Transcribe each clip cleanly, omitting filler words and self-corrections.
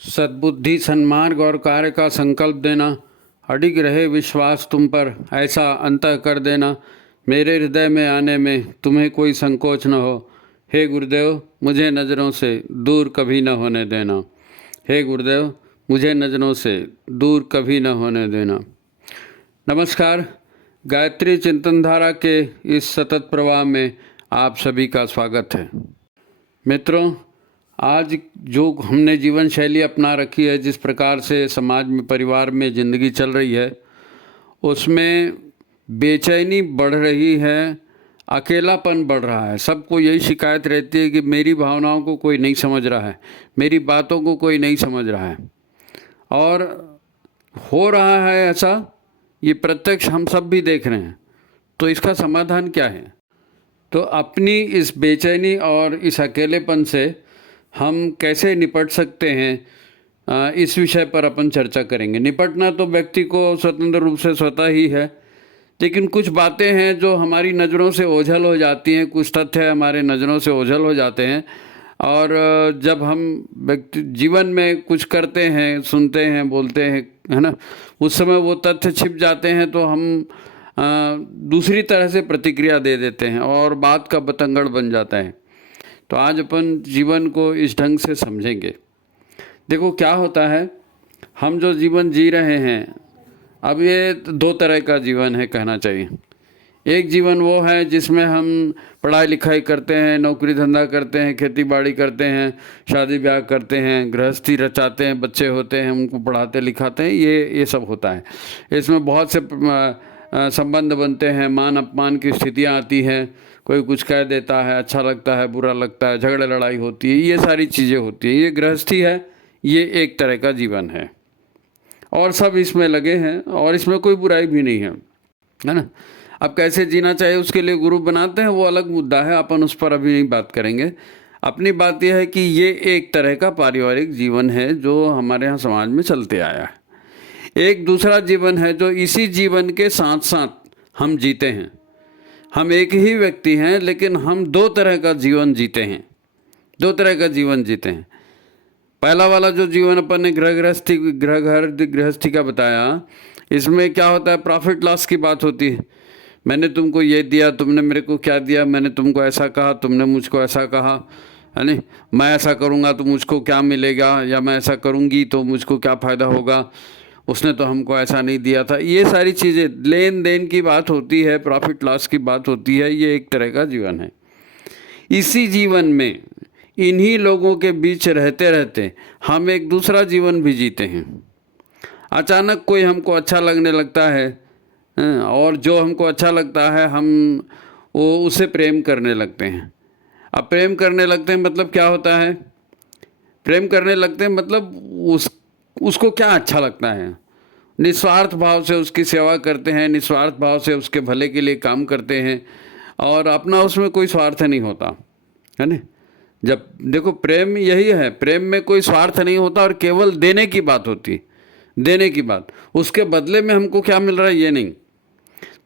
सद्बुद्धि, सन्मार्ग और कार्य का संकल्प देना, अडिग रहे विश्वास तुम पर, ऐसा अंतः कर देना, मेरे हृदय में आने में तुम्हें कोई संकोच न हो। हे गुरुदेव, मुझे नज़रों से दूर कभी न होने देना। हे गुरुदेव, मुझे नज़रों से दूर कभी न होने देना। नमस्कार, गायत्री चिंतन धारा के इस सतत प्रवाह में आप सभी का स्वागत है। मित्रों, आज जो हमने जीवन शैली अपना रखी है, जिस प्रकार से समाज में, परिवार में ज़िंदगी चल रही है, उसमें बेचैनी बढ़ रही है, अकेलापन बढ़ रहा है। सबको यही शिकायत रहती है कि मेरी भावनाओं को कोई नहीं समझ रहा है, मेरी बातों को कोई नहीं समझ रहा है। और हो रहा है ऐसा, ये प्रत्यक्ष हम सब भी देख रहे हैं। तो इसका समाधान क्या है? तो अपनी इस बेचैनी और इस अकेलेपन से हम कैसे निपट सकते हैं, इस विषय पर अपन चर्चा करेंगे। निपटना तो व्यक्ति को स्वतंत्र रूप से स्वतः ही है, लेकिन कुछ बातें हैं जो हमारी नज़रों से ओझल हो जाती हैं, कुछ तथ्य हमारे नज़रों से ओझल हो जाते हैं। और जब हम व्यक्ति जीवन में कुछ करते हैं, सुनते हैं, बोलते हैं, है ना, उस समय वो तथ्य छिप जाते हैं तो हम दूसरी तरह से प्रतिक्रिया दे देते हैं और बात का बतंगड़ बन जाता है। तो आज अपन जीवन को इस ढंग से समझेंगे। देखो क्या होता है, हम जो जीवन जी रहे हैं, अब ये दो तरह का जीवन है कहना चाहिए। एक जीवन वो है जिसमें हम पढ़ाई लिखाई करते हैं, नौकरी धंधा करते हैं, खेती बाड़ी करते हैं, शादी ब्याह करते हैं, गृहस्थी रचाते हैं, बच्चे होते हैं, उनको पढ़ाते लिखाते हैं, ये सब होता है। इसमें बहुत से संबंध बनते हैं, मान अपमान की स्थितियाँ आती हैं, कोई कुछ कह देता है, अच्छा लगता है, बुरा लगता है, झगड़े लड़ाई होती है, ये सारी चीज़ें होती हैं। ये गृहस्थी है, ये एक तरह का जीवन है और सब इसमें लगे हैं और इसमें कोई बुराई भी नहीं है ना। अब कैसे जीना चाहिए उसके लिए गुरु बनाते हैं, वो अलग मुद्दा है, अपन उस पर अभी नहीं बात करेंगे। अपनी बात यह है कि ये एक तरह का पारिवारिक जीवन है जो हमारे यहाँ समाज में चलते आया है। एक दूसरा जीवन है जो इसी जीवन के साथ साथ हम जीते हैं। हम एक ही व्यक्ति हैं, लेकिन हम दो तरह का जीवन जीते हैं, दो तरह का जीवन जीते हैं। पहला वाला जो जीवन अपन ने गृहस्थी का बताया, इसमें क्या होता है, प्रॉफिट लॉस की बात होती है। मैंने तुमको ये दिया, तुमने मेरे को क्या दिया, मैंने तुमको ऐसा कहा, तुमने मुझको ऐसा कहा, है नहीं, मैं ऐसा करूँगा तो मुझको क्या मिलेगा, या मैं ऐसा करूँगी तो मुझको क्या फ़ायदा होगा, उसने तो हमको ऐसा नहीं दिया था। ये सारी चीज़ें, लेन देन की बात होती है, प्रॉफिट लॉस की बात होती है। ये एक तरह का जीवन है। इसी जीवन में इन्हीं लोगों के बीच रहते रहते हम एक दूसरा जीवन भी जीते हैं। अचानक कोई हमको अच्छा लगने लगता है, और जो हमको अच्छा लगता है हम वो उसे प्रेम करने लगते हैं। अब प्रेम करने लगते हैं मतलब क्या होता है? प्रेम करने लगते हैं मतलब उसको क्या अच्छा लगता है, निस्वार्थ भाव से उसकी सेवा करते हैं, निस्वार्थ भाव से उसके भले के लिए काम करते हैं और अपना उसमें कोई स्वार्थ नहीं होता, है ना। जब देखो, प्रेम यही है, प्रेम में कोई स्वार्थ नहीं होता और केवल देने की बात होती, देने की बात, उसके बदले में हमको क्या मिल रहा है ये नहीं।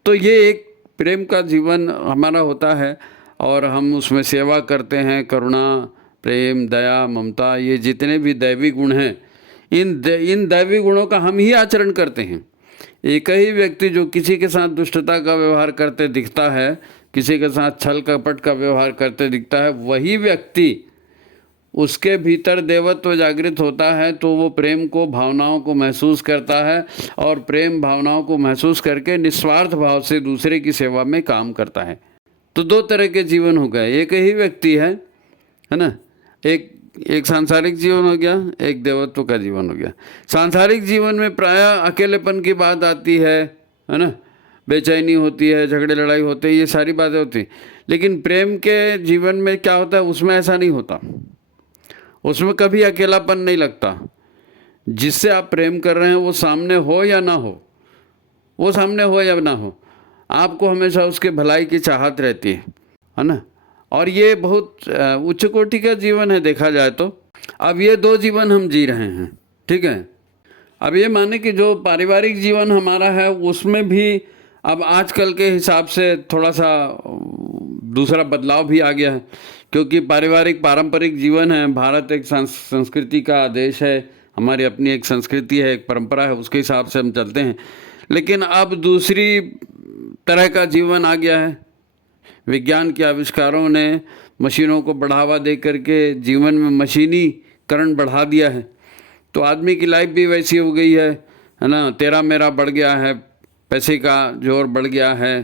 तो ये एक प्रेम का जीवन हमारा होता है और हम उसमें सेवा करते हैं, करुणा, प्रेम, दया, ममता, ये जितने भी दैवी गुण हैं, इन दैवी गुणों का हम ही आचरण करते हैं। एक ही व्यक्ति जो किसी के साथ दुष्टता का व्यवहार करते दिखता है, किसी के साथ छल कपट का व्यवहार करते दिखता है, वही व्यक्ति, उसके भीतर देवत्व जागृत होता है तो वो प्रेम को, भावनाओं को महसूस करता है और प्रेम भावनाओं को महसूस करके निस्वार्थ भाव से दूसरे की सेवा में काम करता है। तो दो तरह के जीवन हो गए। एक ही व्यक्ति है ना, एक सांसारिक जीवन हो गया, एक देवत्व का जीवन हो गया। सांसारिक जीवन में प्रायः अकेलेपन की बात आती है ना, बेचैनी होती है, झगड़े लड़ाई होते हैं, ये सारी बातें होती हैं। लेकिन प्रेम के जीवन में क्या होता है, उसमें ऐसा नहीं होता, उसमें कभी अकेलापन नहीं लगता। जिससे आप प्रेम कर रहे हैं वो सामने हो या ना हो, वो सामने हो या ना हो, आपको हमेशा उसके भलाई की चाहत रहती है ना। और ये बहुत उच्च कोटि का जीवन है देखा जाए तो। अब ये दो जीवन हम जी रहे हैं, ठीक है। अब ये माने कि जो पारिवारिक जीवन हमारा है उसमें भी अब आजकल के हिसाब से थोड़ा सा दूसरा बदलाव भी आ गया है, क्योंकि पारिवारिक पारंपरिक जीवन है। भारत एक संस्कृति का देश है, हमारी अपनी एक संस्कृति है, एक परंपरा है, उसके हिसाब से हम चलते हैं। लेकिन अब दूसरी तरह का जीवन आ गया है। विज्ञान के आविष्कारों ने मशीनों को बढ़ावा दे करके जीवन में मशीनीकरण बढ़ा दिया है। तो आदमी की लाइफ भी वैसी हो गई है ना। तेरा मेरा बढ़ गया है, पैसे का जोर बढ़ गया है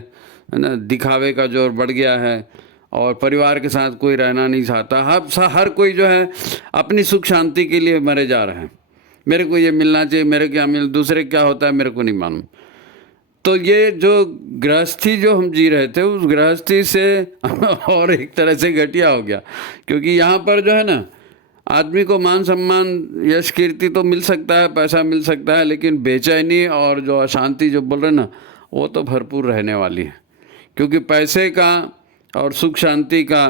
ना, दिखावे का जोर बढ़ गया है, और परिवार के साथ कोई रहना नहीं चाहता। हर कोई जो है अपनी सुख शांति के लिए मरे जा रहे हैं। मेरे को ये मिलना चाहिए, मेरे क्या मिल, दूसरे क्या होता है मेरे को नहीं मालूम। तो ये जो गृहस्थी जो हम जी रहे थे, उस गृहस्थी से और एक तरह से घटिया हो गया। क्योंकि यहाँ पर जो है ना, आदमी को मान सम्मान यश कीर्ति तो मिल सकता है, पैसा मिल सकता है, लेकिन बेचैनी और जो अशांति जो बोल रहे ना, वो तो भरपूर रहने वाली है। क्योंकि पैसे का और सुख शांति का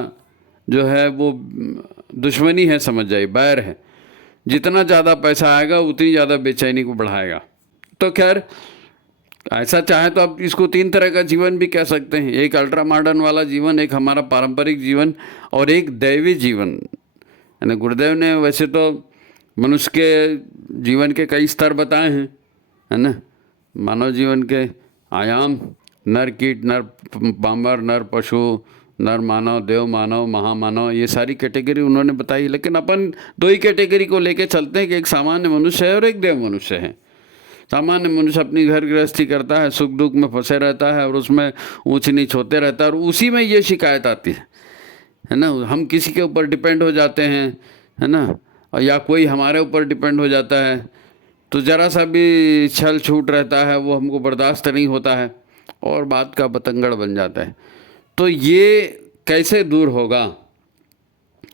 जो है वो दुश्मनी है, समझ जाइए, बैर है। जितना ज़्यादा पैसा आएगा उतनी ज़्यादा बेचैनी को बढ़ाएगा। तो खैर, ऐसा चाहे तो आप इसको 3 तरह का जीवन भी कह सकते हैं। एक अल्ट्रा मॉडर्न वाला जीवन, एक हमारा पारंपरिक जीवन, और एक दैवी जीवन। यानी गुरुदेव ने वैसे तो मनुष्य के जीवन के कई स्तर बताए हैं, है ना। मानव जीवन के आयाम, नर कीट, नर पामर, नर पशु, नर मानव, देव मानव, महामानव, ये सारी कैटेगरी उन्होंने बताई। लेकिन अपन 2 ही कैटेगरी को लेके चलते हैं कि एक सामान्य मनुष्य है और एक देव मनुष्य है। सामान्य मनुष्य अपनी घर गृहस्थी करता है, सुख दुख में फंसे रहता है और उसमें ऊंच नीच होते रहता है, और उसी में ये शिकायत आती है ना। हम किसी के ऊपर डिपेंड हो जाते हैं, है ना, या कोई हमारे ऊपर डिपेंड हो जाता है, तो ज़रा सा भी छल छूट रहता है, वो हमको बर्दाश्त नहीं होता है और बात का बतंगड़ बन जाता है। तो ये कैसे दूर होगा,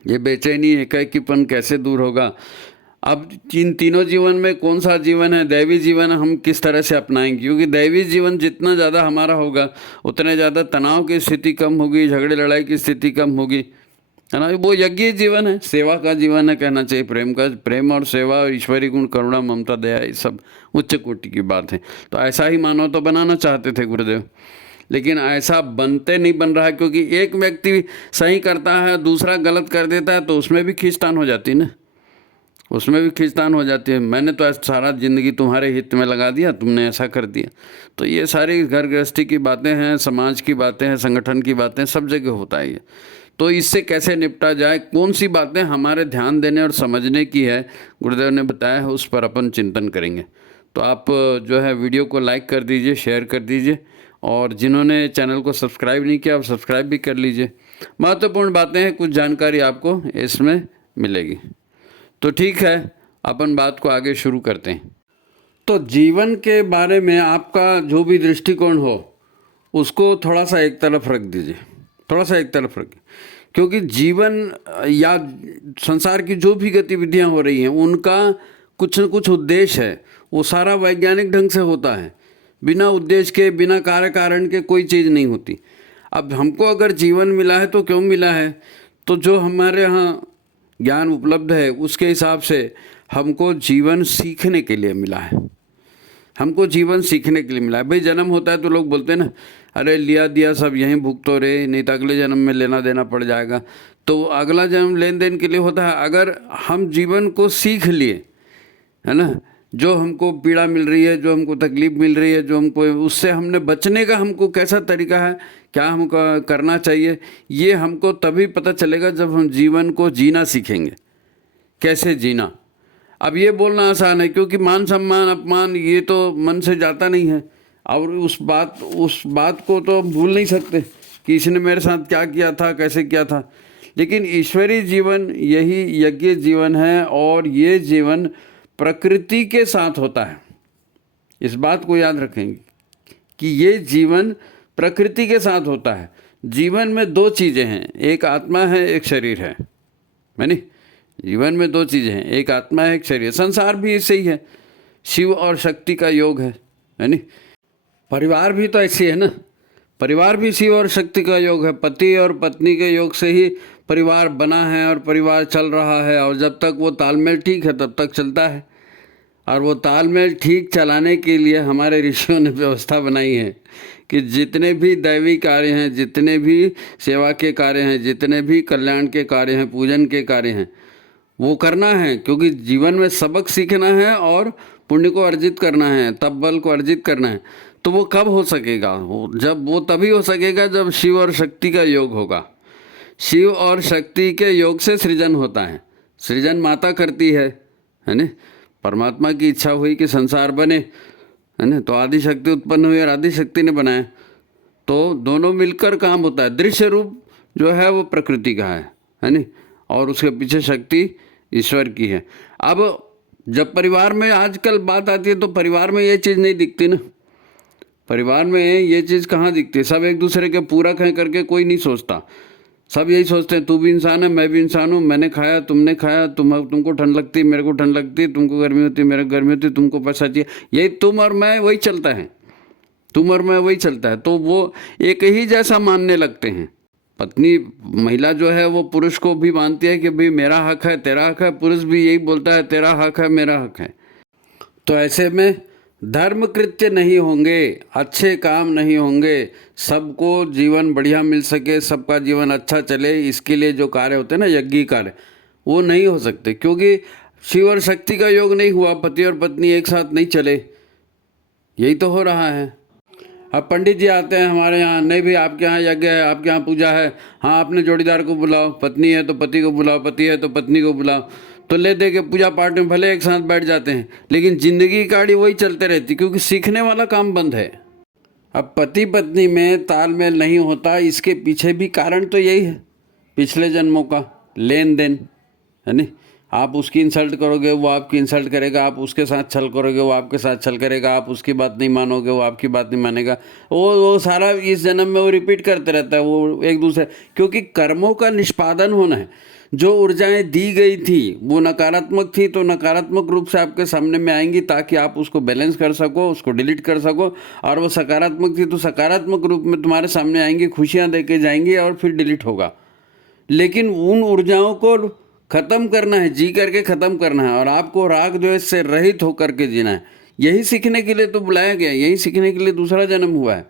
ये बेचैनी एकाकीपन कैसे दूर होगा? अब इन तीनों जीवन में कौन सा जीवन है, दैवी जीवन हम किस तरह से अपनाएंगे? क्योंकि दैवी जीवन जितना ज़्यादा हमारा होगा उतने ज़्यादा तनाव की स्थिति कम होगी, झगड़े लड़ाई की स्थिति कम होगी, है ना। वो यज्ञ जीवन है, सेवा का जीवन है, कहना चाहिए प्रेम और सेवा और ईश्वरी गुण, करुणा, ममता, दया, ये सब उच्च कोटि की बात है। तो ऐसा ही मानव तो बनाना चाहते थे गुरुदेव, लेकिन ऐसा बनते नहीं बन रहा है। क्योंकि एक व्यक्ति सही करता है, दूसरा गलत कर देता है, तो उसमें भी खींचतान हो जाती है ना, उसमें भी खींचतान हो जाती है। मैंने तो सारा ज़िंदगी तुम्हारे हित में लगा दिया, तुमने ऐसा कर दिया। तो ये सारी घर गृहस्थी की बातें हैं, समाज की बातें हैं, संगठन की बातें, सब जगह होता है ये। तो इससे कैसे निपटा जाए, कौन सी बातें हमारे ध्यान देने और समझने की है, गुरुदेव ने बताया है, उस पर अपन चिंतन करेंगे। तो आप जो है वीडियो को लाइक कर दीजिए, शेयर कर दीजिए, और जिन्होंने चैनल को सब्सक्राइब नहीं किया वो सब्सक्राइब भी कर लीजिए। महत्वपूर्ण बातें हैं, कुछ जानकारी आपको इसमें मिलेगी। तो ठीक है, अपन बात को आगे शुरू करते हैं। तो जीवन के बारे में आपका जो भी दृष्टिकोण हो उसको थोड़ा सा एक तरफ रख दीजिए, थोड़ा सा एक तरफ रखिए। क्योंकि जीवन या संसार की जो भी गतिविधियां हो रही हैं उनका कुछ न कुछ उद्देश्य है। वो सारा वैज्ञानिक ढंग से होता है, बिना उद्देश्य के, बिना कार्य कारण के कोई चीज़ नहीं होती। अब हमको अगर जीवन मिला है तो क्यों मिला है? तो जो हमारे यहाँ ज्ञान उपलब्ध है उसके हिसाब से हमको जीवन सीखने के लिए मिला है। हमको जीवन सीखने के लिए मिला है। भाई जन्म होता है तो लोग बोलते हैं ना, अरे लिया दिया सब यहीं भुगतो रे, नहीं तो अगले जन्म में लेना देना पड़ जाएगा। तो अगला जन्म लेन देन के लिए होता है। अगर हम जीवन को सीख लिए, है ना, जो हमको पीड़ा मिल रही है, जो हमको तकलीफ मिल रही है, जो हमको, उससे हमने बचने का हमको कैसा तरीका है, क्या हमको करना चाहिए, ये हमको तभी पता चलेगा जब हम जीवन को जीना सीखेंगे। कैसे जीना? अब ये बोलना आसान है, क्योंकि मान सम्मान अपमान ये तो मन से जाता नहीं है, और उस बात को तो भूल नहीं सकते कि इसने मेरे साथ क्या किया था, कैसे किया था। लेकिन ईश्वरीय जीवन यही यज्ञ जीवन है, और ये जीवन प्रकृति के साथ होता है। इस बात को याद रखेंगे कि ये जीवन प्रकृति के साथ होता है। जीवन में 2 चीज़ें हैं, एक आत्मा है, एक शरीर है। मैंने जीवन में 2 चीज़ें हैं, एक आत्मा है, एक शरीर। संसार भी ऐसे ही है, शिव और शक्ति का योग है नहीं। परिवार भी तो ऐसी है ना, परिवार भी शिव और शक्ति का योग है। पति और पत्नी के योग से ही परिवार बना है और परिवार चल रहा है, और जब तक वो तालमेल ठीक है तब तक चलता है। और वो तालमेल ठीक चलाने के लिए हमारे ऋषियों ने व्यवस्था बनाई है कि जितने भी दैवी कार्य हैं, जितने भी सेवा के कार्य हैं, जितने भी कल्याण के कार्य हैं, पूजन के कार्य हैं, वो करना है, क्योंकि जीवन में सबक सीखना है और पुण्य को अर्जित करना है, तप बल को अर्जित करना है। तो वो कब हो सकेगा? वो तभी हो सकेगा जब शिव और शक्ति का योग होगा। शिव और शक्ति के योग से सृजन होता है। सृजन माता करती है ना। परमात्मा की इच्छा हुई कि संसार बने, है ना, तो आदि शक्ति उत्पन्न हुई और आदि शक्ति ने बनाया। तो दोनों मिलकर काम होता है। दृश्य रूप जो है वो प्रकृति का है ना, और उसके पीछे शक्ति ईश्वर की है। अब जब परिवार में आजकल बात आती है तो परिवार में ये चीज़ नहीं दिखती ना। परिवार में ये चीज़ कहाँ दिखती है? सब एक दूसरे के पूरक हैं करके कोई नहीं सोचता। सब यही सोचते हैं, तू भी इंसान है, मैं भी इंसान हूँ, मैंने खाया, तुमने खाया, तुमको ठंड लगती, मेरे को ठंड लगती, तुमको गर्मी होती, मेरे को गर्मी होती, तुमको पैसा चाहिए, यही तुम और मैं वही चलता है, तुम और मैं वही चलता है। तो वो एक ही जैसा मानने लगते हैं। पत्नी महिला जो है वो पुरुष को भी मानती है कि भाई मेरा हक है, तेरा हक है। पुरुष भी यही बोलता है, तेरा हक है, मेरा हक है। तो ऐसे में धर्म कृत्य नहीं होंगे, अच्छे काम नहीं होंगे, सबको जीवन बढ़िया मिल सके, सबका जीवन अच्छा चले, इसके लिए जो कार्य होते हैं ना, यज्ञ कार्य, वो नहीं हो सकते, क्योंकि शिव और शक्ति का योग नहीं हुआ। पति और पत्नी एक साथ नहीं चले। यही तो हो रहा है। अब पंडित जी आते हैं हमारे यहाँ, नहीं भाई आपके यहाँ यज्ञ है, आपके यहाँ पूजा है, हाँ अपने जोड़ीदार को बुलाओ, पत्नी है तो पति को बुलाओ, पति है तो पत्नी को बुलाओ, तो ले दे के पूजा पाठ में भले एक साथ बैठ जाते हैं, लेकिन जिंदगी की गाड़ी वही चलते रहती, क्योंकि सीखने वाला काम बंद है। अब पति पत्नी में तालमेल नहीं होता, इसके पीछे भी कारण तो यही है, पिछले जन्मों का लेन देन, है नहीं। आप उसकी इंसल्ट करोगे, वो आपकी इंसल्ट करेगा, आप उसके साथ छल करोगे, वो आपके साथ छल करेगा, आप उसकी बात नहीं मानोगे, वो आपकी बात नहीं मानेगा। वो सारा इस जन्म में वो रिपीट करते रहता है, वो एक दूसरे, क्योंकि कर्मों का निष्पादन होना है। जो ऊर्जाएं दी गई थी वो नकारात्मक थी, तो नकारात्मक रूप से आपके सामने में आएंगी, ताकि आप उसको बैलेंस कर सको, उसको डिलीट कर सको। और वो सकारात्मक थी तो सकारात्मक रूप में तुम्हारे सामने आएंगी, खुशियाँ दे के जाएंगी और फिर डिलीट होगा। लेकिन उन ऊर्जाओं को ख़त्म करना है, जी करके ख़त्म करना है, और आपको राग द्वेष से रहित होकर के जीना है। यही सीखने के लिए तो बुलाया गया, यही सीखने के लिए दूसरा जन्म हुआ है।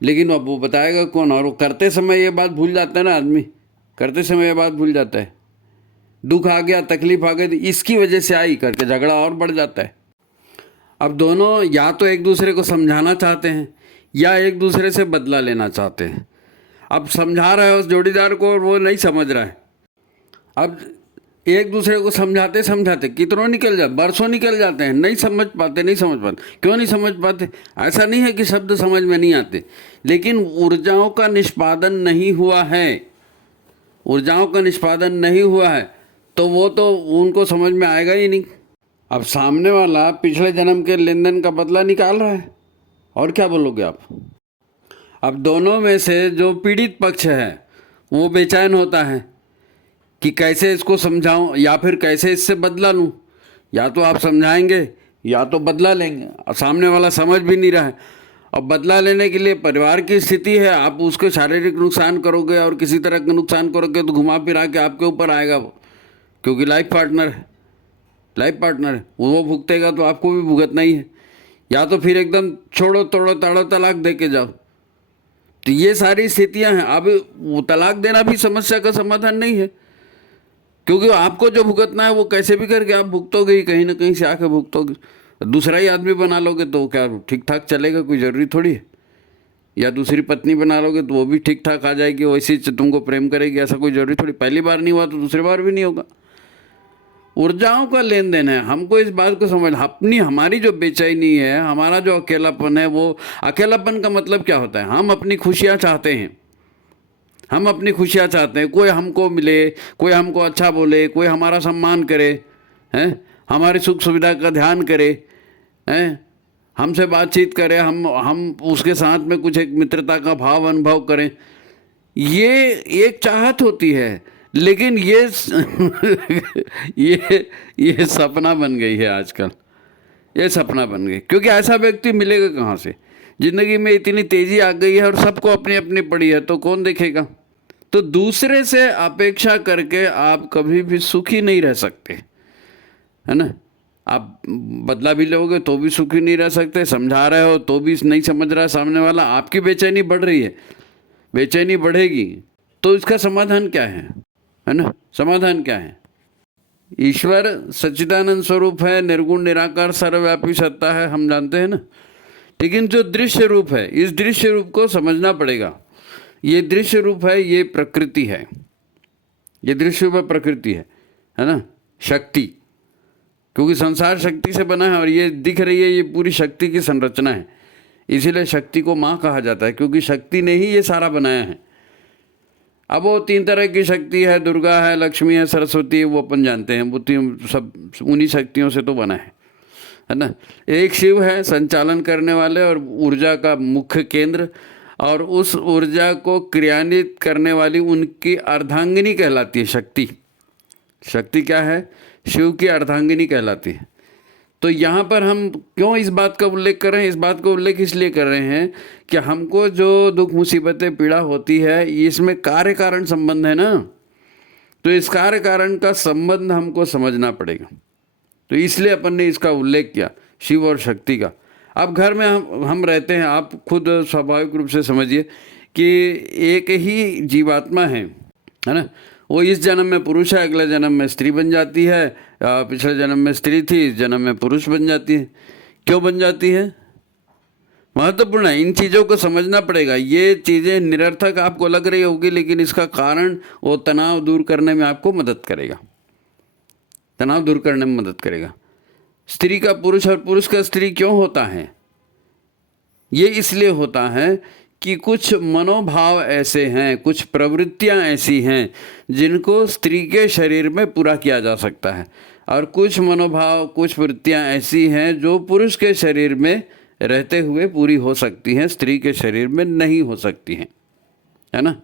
लेकिन अब वो बताएगा कौन? और वो करते समय ये बात भूल जाता है ना आदमी, करते समय ये बात भूल जाता है। दुख आ गया, तकलीफ आ गई, तो इसकी वजह से आई करके झगड़ा और बढ़ जाता है। अब दोनों या तो एक दूसरे को समझाना चाहते हैं या एक दूसरे से बदला लेना चाहते हैं। अब समझा रहा है उस जोड़ीदार को और वो नहीं समझ रहा है। अब एक दूसरे को समझाते समझाते कितनों निकल जाते, बरसों निकल जाते हैं, नहीं समझ पाते। क्यों नहीं समझ पाते? ऐसा नहीं है कि शब्द समझ में नहीं आते, लेकिन ऊर्जाओं का निष्पादन नहीं हुआ है। ऊर्जाओं का निष्पादन नहीं हुआ है तो वो तो उनको समझ में आएगा ही नहीं। अब सामने वाला पिछले जन्म के लेन देन का बदला निकाल रहा है, और क्या बोलोगे आप? अब दोनों में से जो पीड़ित पक्ष है वो बेचैन होता है कि कैसे इसको समझाऊं या फिर कैसे इससे बदला लूं। या तो आप समझाएंगे या तो बदला लेंगे, और सामने वाला समझ भी नहीं रहा है। अब बदला लेने के लिए परिवार की स्थिति है, आप उसको शारीरिक नुकसान करोगे और किसी तरह का नुकसान करोगे तो घुमा फिरा के आपके ऊपर आएगा वो, क्योंकि लाइफ पार्टनर है, वो भुगतेगा तो आपको भी भुगतना ही है। या तो फिर एकदम छोड़ो तोड़ो ताड़ो तलाक दे के जाओ। तो ये सारी स्थितियां हैं। अब वो तलाक देना भी समस्या का समाधान नहीं है, क्योंकि आपको जो भुगतना है वो कैसे भी करके आप भुगतोगे ही, कहीं ना कहीं से आके भुगतोगे। दूसरा ही आदमी बना लोगे तो क्या ठीक ठाक चलेगा? कोई ज़रूरी थोड़ी है। या दूसरी पत्नी बना लोगे तो वो भी ठीक ठाक आ जाएगी, वैसे तुमको प्रेम करेगी, ऐसा कोई ज़रूरी थोड़ी। पहली बार नहीं हुआ तो दूसरी बार भी नहीं होगा। ऊर्जाओं का लेन देन है। हमको इस बात को समझ, हमारी जो बेचैनी है, हमारा जो अकेलापन है, वो अकेलापन का मतलब क्या होता है? हम अपनी खुशियाँ चाहते हैं, हम अपनी खुशियाँ चाहते हैं। कोई हमको मिले, कोई हमको अच्छा बोले, कोई हमारा सम्मान करे, हैं, हमारी सुख सुविधा का ध्यान करे, हैं, हमसे बातचीत करें, हम उसके साथ में कुछ एक मित्रता का भाव अनुभव करें। ये एक चाहत होती है, लेकिन ये सपना बन गई है आजकल। ये सपना बन गई, क्योंकि ऐसा व्यक्ति मिलेगा कहाँ से? ज़िंदगी में इतनी तेज़ी आ गई है और सबको अपनी अपनी पड़ी है, तो कौन देखेगा? तो दूसरे से अपेक्षा करके आप कभी भी सुखी नहीं रह सकते, है ना। आप बदला भी लोगे तो भी सुखी नहीं रह सकते, समझा रहे हो तो भी नहीं समझ रहा है सामने वाला, आपकी बेचैनी बढ़ रही है, बेचैनी बढ़ेगी। तो इसका समाधान क्या है ना? समाधान क्या है? ईश्वर सच्चिदानंद स्वरूप है, निर्गुण निराकार सर्वव्यापी सत्ता है, हम जानते हैं ना। लेकिन जो दृश्य रूप है, इस दृश्य रूप को समझना पड़ेगा। ये दृश्य रूप है, ये प्रकृति है, ये दृश्य रूप प्रकृति है ना, शक्ति, क्योंकि संसार शक्ति से बना है और ये दिख रही है, ये पूरी शक्ति की संरचना है। इसीलिए शक्ति को माँ कहा जाता है, क्योंकि शक्ति ने ही ये सारा बनाया है। अब वो 3 तरह की शक्ति है, दुर्गा है, लक्ष्मी है, सरस्वती है, वो अपन जानते हैं, वो सब उन्हीं शक्तियों से तो बना है ना। एक शिव है संचालन करने वाले और ऊर्जा का मुख्य केंद्र, और उस ऊर्जा को क्रियान्वित करने वाली उनकी अर्धांगिनी कहलाती है शक्ति। शक्ति क्या है? शिव की अर्धांगिनी कहलाती है। तो यहाँ पर हम क्यों इस बात का उल्लेख कर रहे हैं? इस बात का उल्लेख इसलिए कर रहे हैं कि हमको जो दुख मुसीबतें पीड़ा होती है, इसमें कार्य कारण संबंध है ना, तो इस कार्य कारण का संबंध हमको समझना पड़ेगा। तो इसलिए अपन ने इसका उल्लेख किया, शिव और शक्ति का। अब घर में हम रहते हैं, आप खुद स्वाभाविक रूप से समझिए कि एक ही जीवात्मा है ना। वो इस जन्म में पुरुष है, अगले जन्म में स्त्री बन जाती है, पिछले जन्म में स्त्री थी, इस जन्म में पुरुष बन जाती है। क्यों बन जाती है? महत्वपूर्ण है, इन चीज़ों को समझना पड़ेगा। ये चीज़ें निरर्थक आपको लग रही होगी, लेकिन इसका कारण वो तनाव दूर करने में आपको मदद करेगा, तनाव दूर करने में मदद करेगा। स्त्री का पुरुष और पुरुष का स्त्री क्यों होता है? ये इसलिए होता है कि कुछ मनोभाव ऐसे हैं, कुछ प्रवृत्तियां ऐसी हैं जिनको स्त्री के शरीर में पूरा किया जा सकता है, और कुछ मनोभाव, कुछ वृत्तियां ऐसी हैं जो पुरुष के शरीर में रहते हुए पूरी हो सकती हैं, स्त्री के शरीर में नहीं हो सकती हैं, है ना।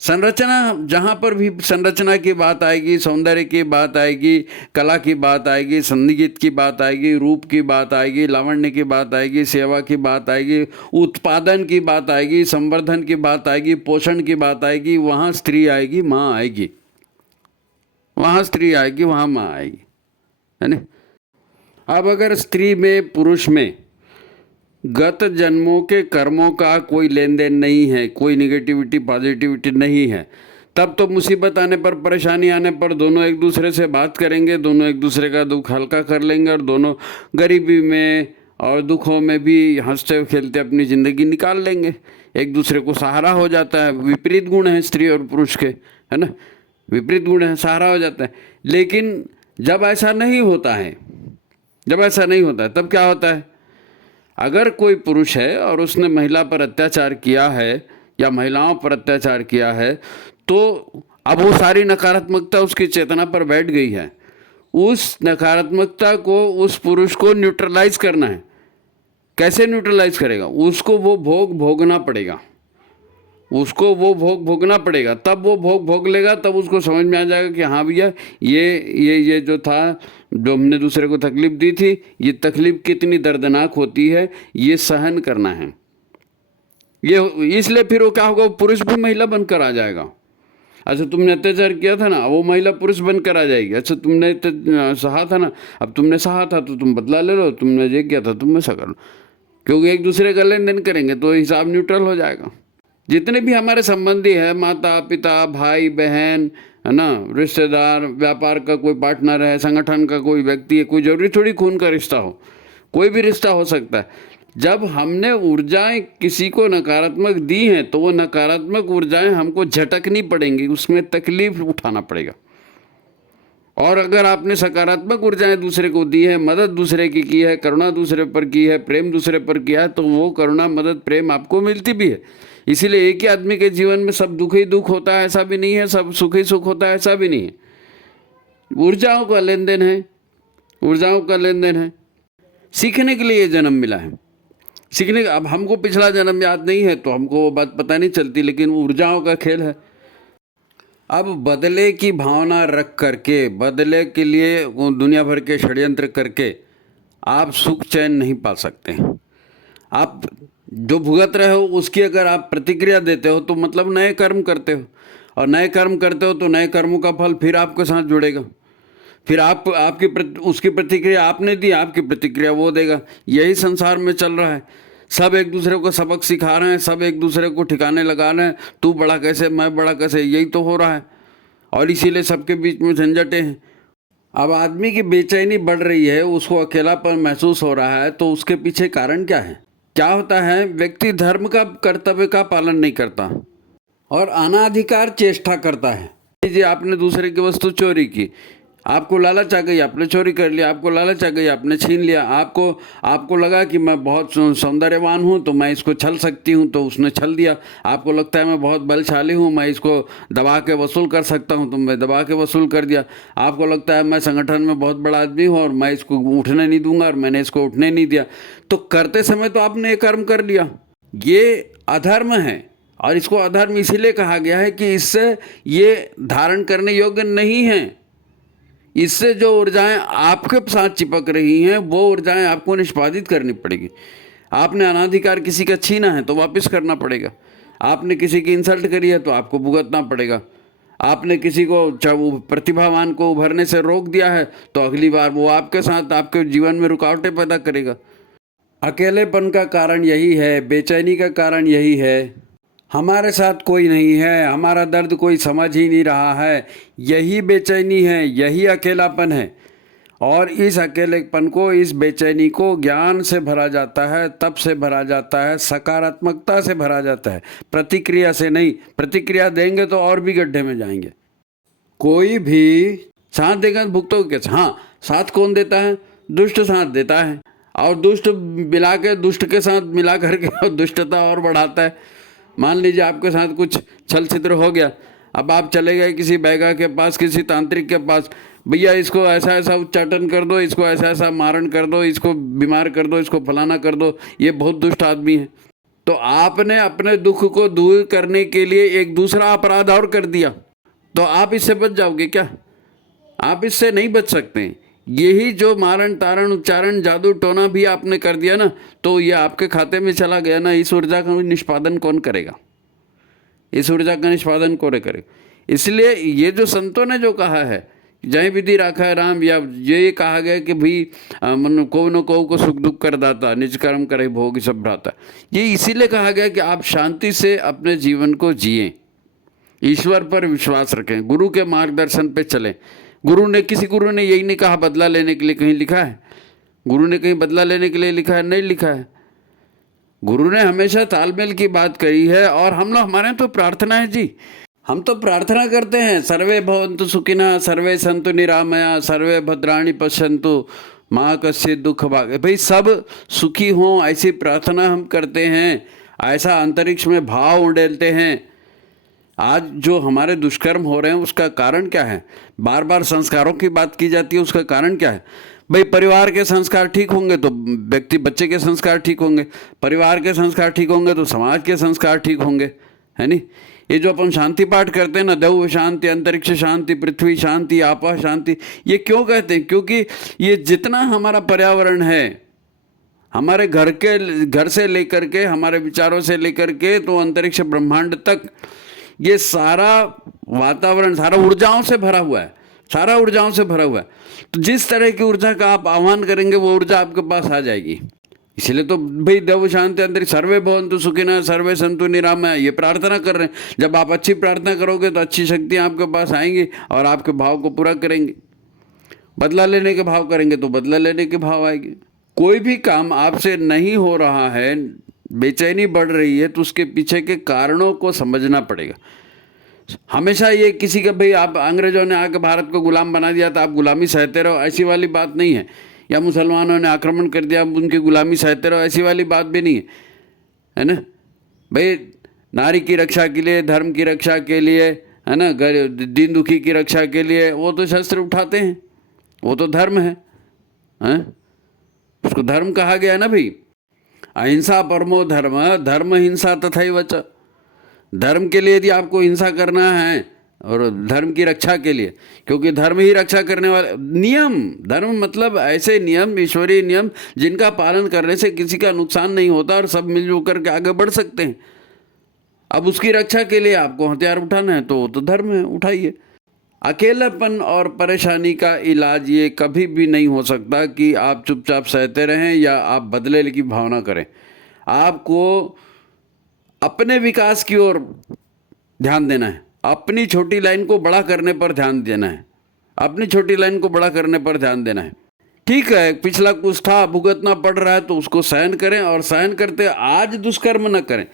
संरचना, जहाँ पर भी संरचना की बात आएगी, सौंदर्य की बात आएगी, कला की बात आएगी, संगीत की बात आएगी, रूप की बात आएगी, लावण्य की बात आएगी, सेवा की बात आएगी, उत्पादन की बात आएगी, संवर्धन की बात आएगी, पोषण की बात आएगी, वहाँ स्त्री आएगी, माँ आएगी। वहाँ स्त्री आएगी, वहाँ माँ आएगी, है ना। अब अगर स्त्री में पुरुष में गत जन्मों के कर्मों का कोई लेन देन नहीं है, कोई निगेटिविटी पॉजिटिविटी नहीं है, तब तो मुसीबत आने पर, परेशानी आने पर दोनों एक दूसरे से बात करेंगे, दोनों एक दूसरे का दुख हल्का कर लेंगे, और दोनों गरीबी में और दुखों में भी हंसते खेलते अपनी ज़िंदगी निकाल लेंगे, एक दूसरे को सहारा हो जाता है। विपरीत गुण हैं स्त्री और पुरुष के, है ना, विपरीत गुण हैं, सहारा हो जाता है। लेकिन जब ऐसा नहीं होता है, जब ऐसा नहीं होता है, तब क्या होता है? अगर कोई पुरुष है और उसने महिला पर अत्याचार किया है या महिलाओं पर अत्याचार किया है, तो अब वो सारी नकारात्मकता उसकी चेतना पर बैठ गई है। उस नकारात्मकता को उस पुरुष को न्यूट्रलाइज करना है। कैसे न्यूट्रलाइज करेगा? उसको वो भोग भोगना पड़ेगा, उसको वो भोग भोगना पड़ेगा। तब वो भोग भोग लेगा, तब उसको समझ में आ जाएगा कि हाँ भैया, ये जो था, जो हमने दूसरे को तकलीफ दी थी, ये तकलीफ कितनी दर्दनाक होती है, ये सहन करना है। ये इसलिए फिर वो क्या होगा, पुरुष भी महिला बनकर आ जाएगा। अच्छा, तुमने अत्याचार किया था ना, वो महिला पुरुष बनकर आ जाएगी। अच्छा, तुमने सहा था ना, अब तुमने सहा था तो तुम बदला ले लो, तुमने ये किया था तुम ऐसा कर लो, क्योंकि एक दूसरे का लेन देन करेंगे तो हिसाब न्यूट्रल हो जाएगा। जितने भी हमारे संबंधी हैं, माता पिता, भाई बहन, है ना, रिश्तेदार, व्यापार का कोई पार्टनर है, संगठन का कोई व्यक्ति है, कोई जरूरी थोड़ी खून का रिश्ता हो, कोई भी रिश्ता हो सकता है। जब हमने ऊर्जाएं किसी को नकारात्मक दी हैं, तो वो नकारात्मक ऊर्जाएं हमको झटकनी पड़ेंगी, उसमें तकलीफ उठाना पड़ेगा। और अगर आपने सकारात्मक ऊर्जाएं दूसरे को दी है, मदद दूसरे की है, करुणा दूसरे पर की है, प्रेम दूसरे पर किया है, तो वो करुणा, मदद, प्रेम आपको मिलती भी है। इसीलिए एक ही आदमी के जीवन में सब दुख ही दुख होता है ऐसा भी नहीं है, सब सुख ही सुख होता है ऐसा भी नहीं है। ऊर्जाओं का लेन देन है, ऊर्जाओं का लेन देन है। सीखने के लिए जन्म मिला है, सीखने का। अब हमको पिछला जन्म याद नहीं है तो हमको वो बात पता नहीं चलती, लेकिन ऊर्जाओं का खेल है। अब बदले की भावना रख करके, बदले के लिए दुनिया भर के षड्यंत्र करके आप सुख चैन नहीं पा सकते। आप जो भुगत रहे हो उसकी अगर आप प्रतिक्रिया देते हो तो मतलब नए कर्म करते हो, और नए कर्म करते हो तो नए कर्मों का फल फिर आपके साथ जुड़ेगा। फिर उसकी प्रतिक्रिया आपने दी, आपकी प्रतिक्रिया वो देगा। यही संसार में चल रहा है। सब एक दूसरे को सबक सिखा रहे हैं, सब एक दूसरे को ठिकाने लगा रहे हैं, तू बड़ा कैसे, मैं बड़ा कैसे, यही तो हो रहा है। और इसीलिए सबके बीच में झंझटें हैं। अब आदमी की बेचैनी बढ़ रही है, उसको अकेलापन महसूस हो रहा है, तो उसके पीछे कारण क्या है? क्या होता है, व्यक्ति धर्म का कर्तव्य का पालन नहीं करता और अनाधिकार चेष्टा करता है। लीजिए आपने दूसरे की वस्तु चोरी की, आपको लालच आ गई, आपने चोरी कर लिया, आपको लालच आ गई, आपने छीन लिया, आपको लगा कि मैं बहुत सौंदर्यवान हूँ तो मैं इसको छल सकती हूँ, तो उसने छल दिया। आपको लगता है मैं बहुत बलशाली हूँ, मैं इसको दबा के वसूल कर सकता हूँ, तो मैं दबा के वसूल कर दिया। आपको लगता है मैं संगठन में बहुत बड़ा आदमी हूँ और मैं इसको उठने नहीं दूंगा, और मैंने इसको उठने नहीं दिया। तो करते समय तो आपने ये कर्म कर लिया। ये अधर्म है, और इसको अधर्म इसीलिए कहा गया है कि इससे ये धारण करने योग्य नहीं है। इससे जो ऊर्जाएं आपके साथ चिपक रही हैं वो ऊर्जाएं आपको निष्पादित करनी पड़ेगी। आपने अनाधिकार किसी का छीना है तो वापस करना पड़ेगा। आपने किसी की इंसल्ट करी है तो आपको भुगतना पड़ेगा। आपने किसी को प्रतिभावान को उभरने से रोक दिया है तो अगली बार वो आपके साथ आपके जीवन में रुकावटें पैदा करेगा। अकेलेपन का कारण यही है, बेचैनी का कारण यही है। हमारे साथ कोई नहीं है, हमारा दर्द कोई समझ ही नहीं रहा है, यही बेचैनी है, यही अकेलापन है। और इस अकेलेपन को, इस बेचैनी को ज्ञान से भरा जाता है, तप से भरा जाता है, सकारात्मकता से भरा जाता है, प्रतिक्रिया से नहीं। प्रतिक्रिया देंगे तो और भी गड्ढे में जाएंगे। कोई भी साथ देगा तो भुगतोगे कैसे? हाँ, साथ कौन देता है? दुष्ट साथ देता है, और दुष्ट मिला के, दुष्ट के साथ मिला करके और दुष्टता और बढ़ाता है। मान लीजिए आपके साथ कुछ छल छिद्र हो गया, अब आप चले गए किसी बैगा के पास, किसी तांत्रिक के पास, भैया इसको ऐसा ऐसा उच्चाटन कर दो, इसको ऐसा ऐसा मारण कर दो, इसको बीमार कर दो, इसको फलाना कर दो, ये बहुत दुष्ट आदमी है। तो आपने अपने दुख को दूर करने के लिए एक दूसरा अपराध और कर दिया, तो आप इससे बच जाओगे क्या? आप इससे नहीं बच सकते। यही जो मारण तारण उच्चारण जादू टोना भी आपने कर दिया ना, तो ये आपके खाते में चला गया ना, इस ऊर्जा का निष्पादन कौन करेगा? इस ऊर्जा का निष्पादन कौन करेगा? इसलिए ये जो संतों ने जो कहा है, जय विधि राखा है राम, या ये कहा गया कि भाई मन को न को सुख दुख कर दाता, निज कर्म करे भोग सब भ्राता, ये इसीलिए कहा गया कि आप शांति से अपने जीवन को जिएं, ईश्वर पर विश्वास रखें, गुरु के मार्गदर्शन पे चलें। किसी गुरु ने यही नहीं कहा बदला लेने के लिए, कहीं लिखा है? गुरु ने कहीं बदला लेने के लिए लिखा है? नहीं लिखा है। गुरु ने हमेशा तालमेल की बात कही है। और हम लोग, हमारे तो प्रार्थना है जी, हम तो प्रार्थना करते हैं, सर्वे भवन्तु सुखिनः, सर्वे सन्तु निरामया, सर्वे भद्राणि पश्यन्तु मा कश्चित् दुःख भाग्। भाई सब सुखी हों ऐसी प्रार्थना हम करते हैं, ऐसा अंतरिक्ष में भाव उड़ेलते हैं। आज जो हमारे दुष्कर्म हो रहे हैं उसका कारण क्या है? बार बार संस्कारों की बात की जाती है, उसका कारण क्या है? भाई परिवार के संस्कार ठीक होंगे तो बच्चे के संस्कार ठीक होंगे, परिवार के संस्कार ठीक होंगे तो समाज के संस्कार ठीक होंगे, है नहीं? ये जो अपन शांति पाठ करते हैं ना, दैव शांति, अंतरिक्ष शांति, पृथ्वी शांति, आपा शांति, ये क्यों कहते हैं? क्योंकि ये जितना हमारा पर्यावरण है, हमारे घर से लेकर के, हमारे विचारों से लेकर के तो अंतरिक्ष ब्रह्मांड तक, ये सारा वातावरण सारा ऊर्जाओं से भरा हुआ है, सारा ऊर्जाओं से भरा हुआ है। तो जिस तरह की ऊर्जा का आप आह्वान करेंगे वो ऊर्जा आपके पास आ जाएगी। इसलिए तो भाई देव शांति अंतरिक्ष, सर्वे भवन्तु सुखिनः, सर्वे सन्तु निरामया, ये प्रार्थना कर रहे हैं। जब आप अच्छी प्रार्थना करोगे तो अच्छी शक्तियाँ आपके पास आएंगी और आपके भाव को पूरा करेंगे। बदला लेने के भाव करेंगे तो बदला लेने के भाव आएंगे। कोई भी काम आपसे नहीं हो रहा है, बेचैनी बढ़ रही है, तो उसके पीछे के कारणों को समझना पड़ेगा। हमेशा ये किसी का भाई आप अंग्रेजों ने आकर भारत को गुलाम बना दिया तो आप गुलामी सहते रहो, ऐसी वाली बात नहीं है। या मुसलमानों ने आक्रमण कर दिया, उनकी गुलामी सहते रहो, ऐसी वाली बात भी नहीं है, है ना? भाई नारी की रक्षा के लिए, धर्म की रक्षा के लिए, है ना, दीन दुखी की रक्षा के लिए वो तो शस्त्र उठाते हैं, वो तो धर्म है, उसको धर्म कहा गया है ना भाई। अहिंसा परमो धर्म, धर्म हिंसा तथैव च। धर्म के लिए यदि आपको हिंसा करना है और धर्म की रक्षा के लिए, क्योंकि धर्म ही रक्षा करने वाले नियम, धर्म मतलब ऐसे नियम, ईश्वरीय नियम जिनका पालन करने से किसी का नुकसान नहीं होता और सब मिलजुल करके आगे बढ़ सकते हैं। अब उसकी रक्षा के लिए आपको हथियार उठाना है तो वो तो धर्म है, उठाइए। अकेलापन और परेशानी का इलाज ये कभी भी नहीं हो सकता कि आप चुपचाप सहते रहें या आप बदले की भावना करें। आपको अपने विकास की ओर ध्यान देना है, अपनी छोटी लाइन को बड़ा करने पर ध्यान देना है। अपनी छोटी लाइन को बड़ा करने पर ध्यान देना है। ठीक है, पिछला कुछ था, भुगतना पड़ रहा है तो उसको सहन करें, और सहन करते आज दुष्कर्म न करें,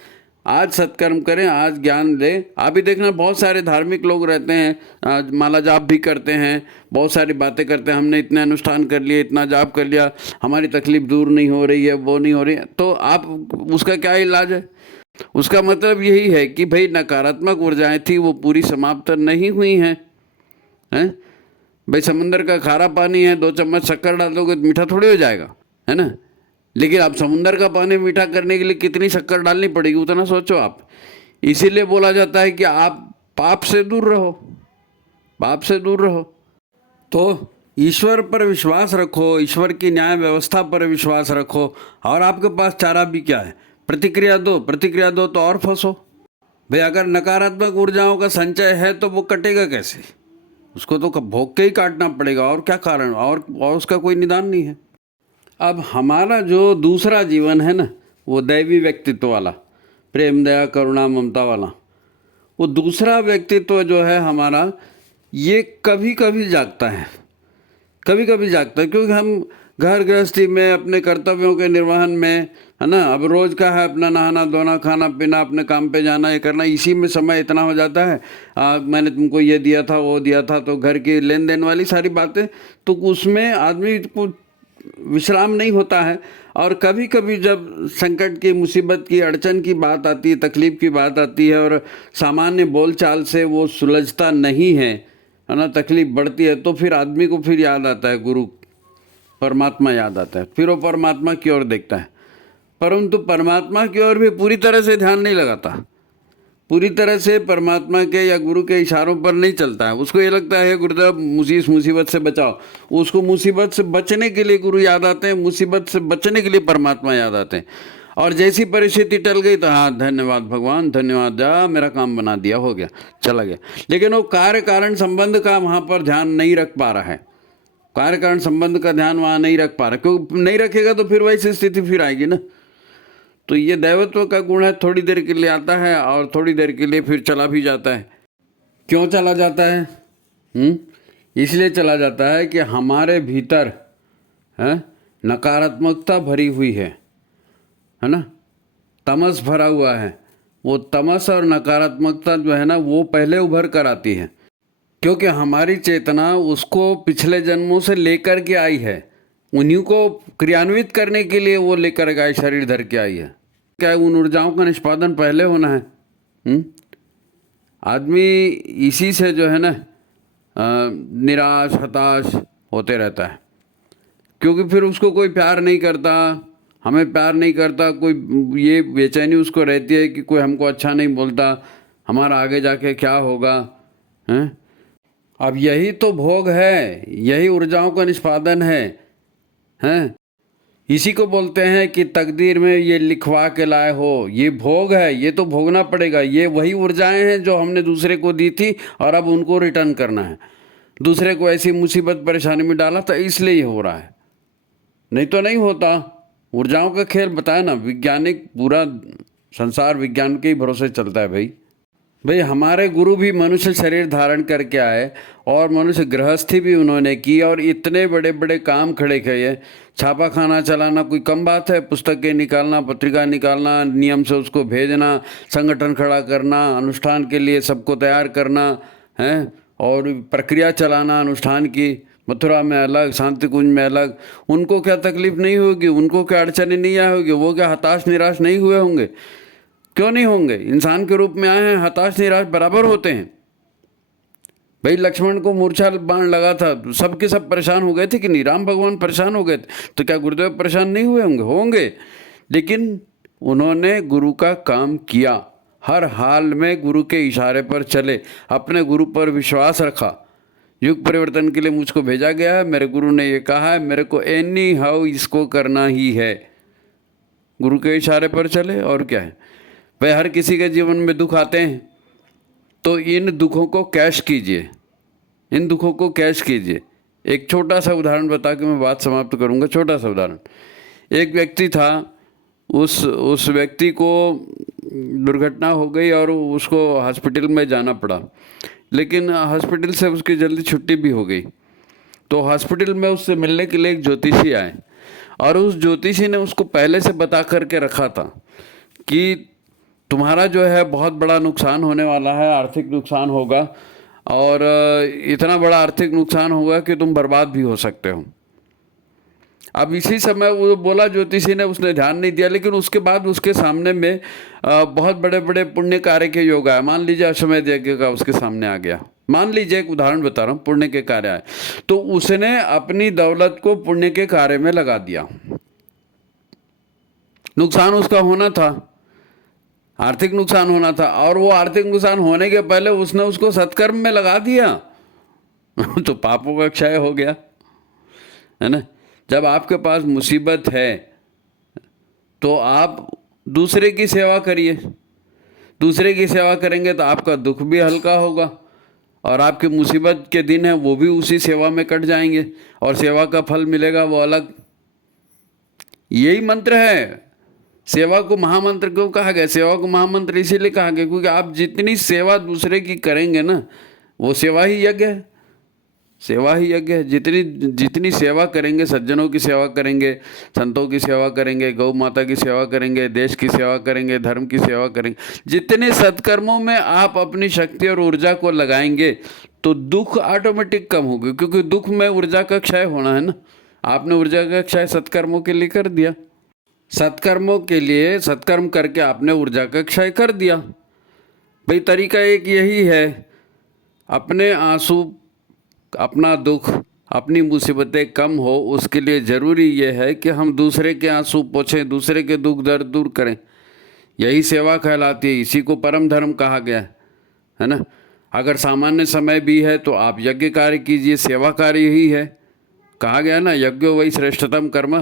आज सत्कर्म करें, आज ज्ञान लें। आप भी देखना बहुत सारे धार्मिक लोग रहते हैं, माला जाप भी करते हैं, बहुत सारी बातें करते हैं, हमने इतने अनुष्ठान कर लिए, इतना जाप कर लिया, हमारी तकलीफ दूर नहीं हो रही है, वो नहीं हो रही है, तो आप उसका क्या इलाज है? उसका मतलब यही है कि भाई नकारात्मक ऊर्जाएं थी वो पूरी समाप्त नहीं हुई हैं। भाई समंदर का खारा पानी है, 2 चम्मच शक्कर डाल दोगे तो मीठा थोड़ी हो जाएगा, है ना? लेकिन आप समुंदर का पानी मीठा करने के लिए कितनी शक्कर डालनी पड़ेगी उतना सोचो आप। इसीलिए बोला जाता है कि आप पाप से दूर रहो, पाप से दूर रहो। तो ईश्वर पर विश्वास रखो, ईश्वर की न्याय व्यवस्था पर विश्वास रखो, और आपके पास चारा भी क्या है? प्रतिक्रिया दो, प्रतिक्रिया दो तो और फंसो। भाई अगर नकारात्मक ऊर्जाओं का संचय है तो वो कटेगा कैसे? उसको तो भोग के ही काटना पड़ेगा, और क्या कारण, और उसका कोई निदान नहीं है। अब हमारा जो दूसरा जीवन है ना, वो दैवी व्यक्तित्व वाला, प्रेम दया करुणा ममता वाला, वो दूसरा व्यक्तित्व जो है हमारा, ये कभी कभी जागता है, कभी कभी जागता है, क्योंकि हम घर गृहस्थी में अपने कर्तव्यों के निर्वहन में, है ना, अब रोज़ का है अपना नहाना धोना खाना पीना, अपने काम पे जाना, ये करना, इसी में समय इतना हो जाता है। मैंने तुमको ये दिया था वो दिया था, तो घर की लेन देन वाली सारी बातें, तो उसमें आदमी को विश्राम नहीं होता है। और कभी कभी जब संकट की, मुसीबत की, अड़चन की बात आती है, तकलीफ़ की बात आती है, और सामान्य बोलचाल से वो सुलझता नहीं है ना, तकलीफ़ बढ़ती है, तो फिर आदमी को फिर याद आता है गुरु, परमात्मा याद आता है, फिर वो परमात्मा की ओर देखता है। परंतु परमात्मा की ओर भी पूरी तरह से ध्यान नहीं लगाता, पूरी तरह से परमात्मा के या गुरु के इशारों पर नहीं चलता है। उसको ये लगता है गुरुदेव इस मुसीबत से बचाओ, उसको मुसीबत से बचने के लिए गुरु याद आते हैं, मुसीबत से बचने के लिए परमात्मा याद आते हैं। और जैसी परिस्थिति टल गई तो हाँ धन्यवाद भगवान, धन्यवाद, जा मेरा काम बना दिया, हो गया, चला गया। लेकिन वो कार्य कारण संबंध का वहाँ पर ध्यान नहीं रख पा रहा है, कार्य कारण संबंध का ध्यान वहाँ नहीं रख पा रहा, क्योंकि नहीं रखेगा तो फिर वैसी स्थिति फिर आएगी ना। तो ये दैवत्व का गुण है, थोड़ी देर के लिए आता है और थोड़ी देर के लिए फिर चला भी जाता है। क्यों चला जाता है? इसलिए चला जाता है कि हमारे भीतर है नकारात्मकता भरी हुई है ना, तमस भरा हुआ है। वो तमस और नकारात्मकता जो है ना, वो पहले उभर कर आती है, क्योंकि हमारी चेतना उसको पिछले जन्मों से लेकर के आई है, उन्हीं को क्रियान्वित करने के लिए वो लेकर के शरीर धर के आई है। क्या उन ऊर्जाओं का निष्पादन पहले होना है। आदमी इसी से जो है ना निराश हताश होते रहता है, क्योंकि फिर उसको कोई प्यार नहीं करता, हमें प्यार नहीं करता, कोई ये बेचैनी उसको रहती है कि कोई हमको अच्छा नहीं बोलता, हमारा आगे जाके क्या होगा। हैं? अब यही तो भोग है, यही ऊर्जाओं का निष्पादन है। हैं? इसी को बोलते हैं कि तकदीर में ये लिखवा के लाए हो, ये भोग है, ये तो भोगना पड़ेगा। ये वही ऊर्जाएं हैं जो हमने दूसरे को दी थी और अब उनको रिटर्न करना है। दूसरे को ऐसी मुसीबत परेशानी में डाला था, इसलिए ये हो रहा है, नहीं तो नहीं होता। ऊर्जाओं का खेल बताया ना, वैज्ञानिक पूरा संसार विज्ञान के ही भरोसे चलता है। भाई हमारे गुरु भी मनुष्य शरीर धारण करके आए और मनुष्य गृहस्थी भी उन्होंने की, और इतने बड़े बड़े काम खड़े किए। छापा खाना चलाना कोई कम बात है, पुस्तकें निकालना, पत्रिका निकालना, नियम से उसको भेजना, संगठन खड़ा करना, अनुष्ठान के लिए सबको तैयार करना है, और प्रक्रिया चलाना अनुष्ठान की। मथुरा में अलग, शांति कुंज में अलग। उनको क्या तकलीफ नहीं होगी, उनको क्या अड़चने नहीं आई होगी, वो क्या हताश निराश नहीं हुए होंगे? क्यों नहीं होंगे? इंसान के रूप में आए हैं, हताश निराश बराबर होते हैं। भाई लक्ष्मण को मूर्छा बाण लगा था, सबके सब परेशान हो गए थे कि नहीं? राम भगवान परेशान हो गए थे, तो क्या गुरुदेव परेशान नहीं हुए होंगे? होंगे। लेकिन उन्होंने गुरु का काम किया, हर हाल में गुरु के इशारे पर चले, अपने गुरु पर विश्वास रखा। युग परिवर्तन के लिए मुझको भेजा गया है, मेरे गुरु ने ये कहा है, मेरे को एनी हाउ इसको करना ही है। गुरु के इशारे पर चले, और क्या है भाई। हर किसी के जीवन में दुख आते हैं, तो इन दुखों को कैश कीजिए, इन दुखों को कैश कीजिए। एक छोटा सा उदाहरण बता के मैं बात समाप्त करूंगा। छोटा सा उदाहरण, एक व्यक्ति था, उस व्यक्ति को दुर्घटना हो गई और उसको हॉस्पिटल में जाना पड़ा। लेकिन हॉस्पिटल से उसकी जल्दी छुट्टी भी हो गई। तो हॉस्पिटल में उससे मिलने के लिए एक ज्योतिषी आए और उस ज्योतिषी ने उसको पहले से बता करके रखा था कि तुम्हारा जो है बहुत बड़ा नुकसान होने वाला है, आर्थिक नुकसान होगा और इतना बड़ा आर्थिक नुकसान होगा कि तुम बर्बाद भी हो सकते हो। अब इसी समय वो बोला ज्योतिषी ने, उसने ध्यान नहीं दिया, लेकिन उसके बाद उसके सामने में बहुत बड़े बड़े पुण्य कार्य के योग आए। मान लीजिए अश्वमेध यज्ञ का उसके सामने आ गया, मान लीजिए एक उदाहरण बता रहा हूँ, पुण्य के कार्य आए, तो उसने अपनी दौलत को पुण्य के कार्य में लगा दिया। नुकसान उसका होना था, आर्थिक नुकसान होना था, और वो आर्थिक नुकसान होने के पहले उसने उसको सत्कर्म में लगा दिया तो पापों का क्षय हो गया, है ना। जब आपके पास मुसीबत है तो आप दूसरे की सेवा करिए, दूसरे की सेवा करेंगे तो आपका दुख भी हल्का होगा और आपकी मुसीबत के दिन है वो भी उसी सेवा में कट जाएंगे और सेवा का फल मिलेगा वो अलग। यही मंत्र है। सेवा को महामंत्र क्यों कहा गया? सेवा को महामंत्र इसीलिए कहा गया क्योंकि आप जितनी सेवा दूसरे की करेंगे ना, वो सेवा ही यज्ञ है, सेवा ही यज्ञ है। जितनी जितनी सेवा करेंगे, सज्जनों की सेवा करेंगे, संतों की सेवा करेंगे, गौ माता की सेवा करेंगे, देश की सेवा करेंगे, धर्म की सेवा करेंगे, जितने सत्कर्मों में आप अपनी शक्ति और ऊर्जा को लगाएंगे तो दुख ऑटोमेटिक कम होगा, क्योंकि दुख में ऊर्जा का क्षय होना है ना। आपने ऊर्जा का क्षय सत्कर्मों के लिए कर दिया, सत्कर्मों के लिए सत्कर्म करके आपने ऊर्जा का क्षय कर दिया। भाई तरीका एक यही है, अपने आंसू, अपना दुख, अपनी मुसीबतें कम हो उसके लिए ज़रूरी ये है कि हम दूसरे के आंसू पोंछें, दूसरे के दुख दर्द दूर करें। यही सेवा कहलाती है, इसी को परम धर्म कहा गया है ना। अगर सामान्य समय भी है तो आप यज्ञ कार्य कीजिए, सेवा कार्य ही है, कहा गया ना यज्ञो वही श्रेष्ठतम कर्म।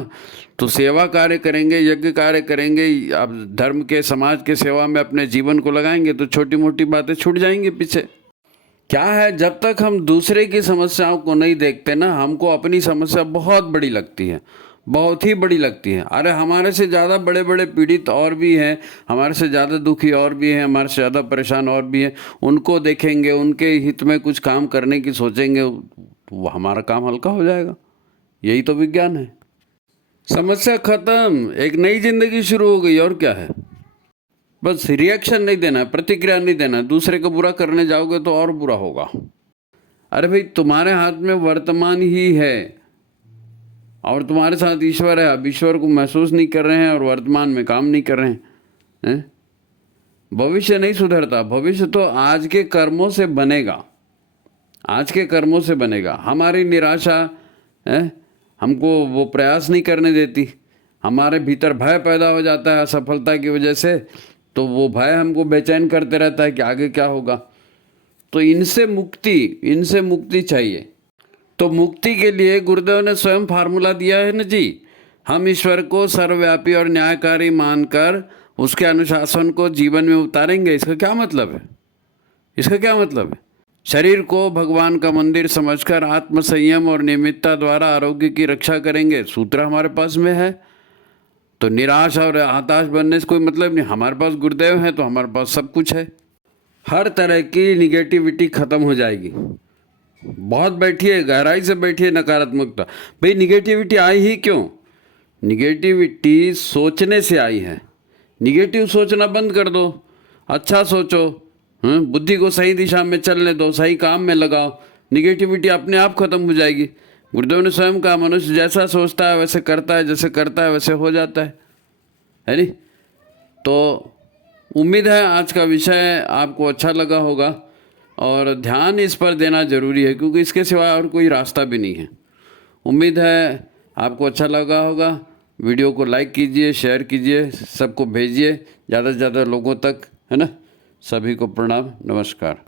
तो सेवा कार्य करेंगे, यज्ञ कार्य करेंगे, आप धर्म के, समाज के सेवा में अपने जीवन को लगाएंगे तो छोटी मोटी बातें छूट जाएंगी पीछे। क्या है, जब तक हम दूसरे की समस्याओं को नहीं देखते ना, हमको अपनी समस्या बहुत बड़ी लगती है, बहुत ही बड़ी लगती है। अरे हमारे से ज़्यादा बड़े बड़े पीड़ित और भी हैं, हमारे से ज़्यादा दुखी और भी हैं, हमारे से ज़्यादा परेशान और भी हैं। उनको देखेंगे, उनके हित में कुछ काम करने की सोचेंगे तो हमारा काम हल्का हो जाएगा। यही तो विज्ञान है। समस्या खत्म, एक नई जिंदगी शुरू हो गई। और क्या है, बस रिएक्शन नहीं देना, प्रतिक्रिया नहीं देना। दूसरे को बुरा करने जाओगे तो और बुरा होगा। अरे भाई तुम्हारे हाथ में वर्तमान ही है और तुम्हारे साथ ईश्वर है। अब ईश्वर को महसूस नहीं कर रहे हैं और वर्तमान में काम नहीं कर रहे हैं। भविष्य नहीं सुधरता, भविष्य तो आज के कर्मों से बनेगा, आज के कर्मों से बनेगा। हमारी निराशा है, हमको वो प्रयास नहीं करने देती। हमारे भीतर भय पैदा हो जाता है असफलता की वजह से, तो वो भय हमको बेचैन करते रहता है कि आगे क्या होगा। तो इनसे मुक्ति चाहिए। तो मुक्ति के लिए गुरुदेव ने स्वयं फार्मूला दिया है ना जी। हम ईश्वर को सर्वव्यापी और न्यायकारी मानकर उसके अनुशासन को जीवन में उतारेंगे। इसका क्या मतलब है? इसका क्या मतलब है? शरीर को भगवान का मंदिर समझकर आत्म संयम और नियमितता द्वारा आरोग्य की रक्षा करेंगे। सूत्र हमारे पास में है। तो निराश और हताश बनने से कोई मतलब नहीं। हमारे पास गुरुदेव हैं तो हमारे पास सब कुछ है। हर तरह की निगेटिविटी खत्म हो जाएगी। बहुत बैठिए, गहराई से बैठिए नकारात्मकता। भाई निगेटिविटी आई ही क्यों? निगेटिविटी सोचने से आई है। निगेटिव सोचना बंद कर दो, अच्छा सोचो, बुद्धि को सही दिशा में चलने दो, सही काम में लगाओ, निगेटिविटी अपने आप खत्म हो जाएगी। गुरुदेव ने स्वयं कहा, मनुष्य जैसा सोचता है वैसे करता है, जैसे करता है वैसे हो जाता है नहीं। तो उम्मीद है आज का विषय आपको अच्छा लगा होगा और ध्यान इस पर देना ज़रूरी है क्योंकि इसके सिवा और कोई रास्ता भी नहीं है। उम्मीद है आपको अच्छा लगा होगा। वीडियो को लाइक कीजिए, शेयर कीजिए, सबको भेजिए ज़्यादा से ज़्यादा लोगों तक, है ना। सभी को प्रणाम, नमस्कार।